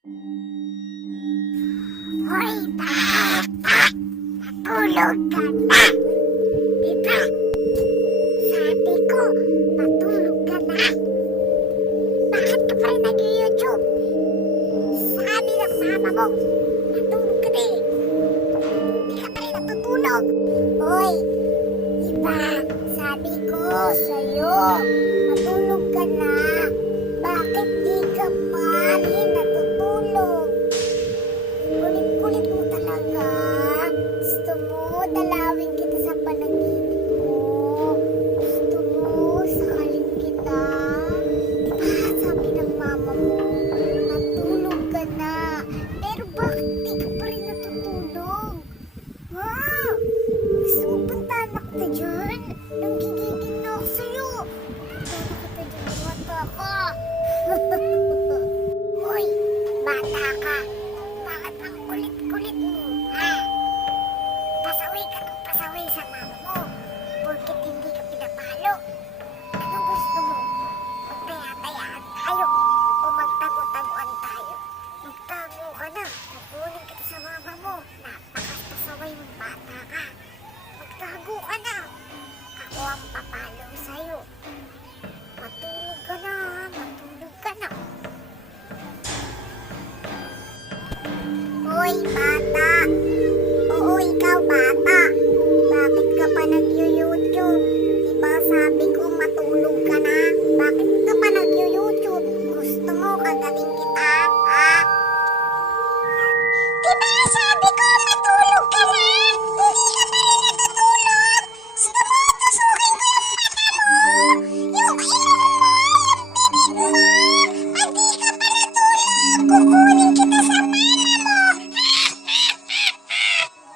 Hoy, bata! Matulog ka na! Diba? Sabi ko, matulog ka na! Bakit ka pa rin nag-YouTube? Sabi ng mama mo, matulog ka na eh! Hindi ka pa rin natutulog! Hoy! Diba? Sabi ko sa'yo, matulog ka na! Bakit di ka pa rin natutulog? Kulit-kulit mo talaga. Gusto mo dalawin kita sa panaginip mo. Gusto mo sakalin kita. Diba sabi ng mama mo, matulog ka na. Pero bakit di ka pa rin natutulog? Ha? Gusto mo puntahan na kita dyan? Nanggigigil na ako sa'yo. Puntahan na kita dyan, bata ka. Uy, bata ka. Bakit ang kulit-kulit mo, ha? Pasaway ka ng pasaway sa mama mo. Porket hindi ka pinapalo. Anong gusto mo? Magtaya-tayaan tayo o magtago-taguan tayo? Magtago ka na. Nakunin kita sa mama mo. Napakapasaway mong bata ka. Magtago ka na. Ako ang papalo sa'yo. Matulog ka na, matulog ka na. Hoy, bata!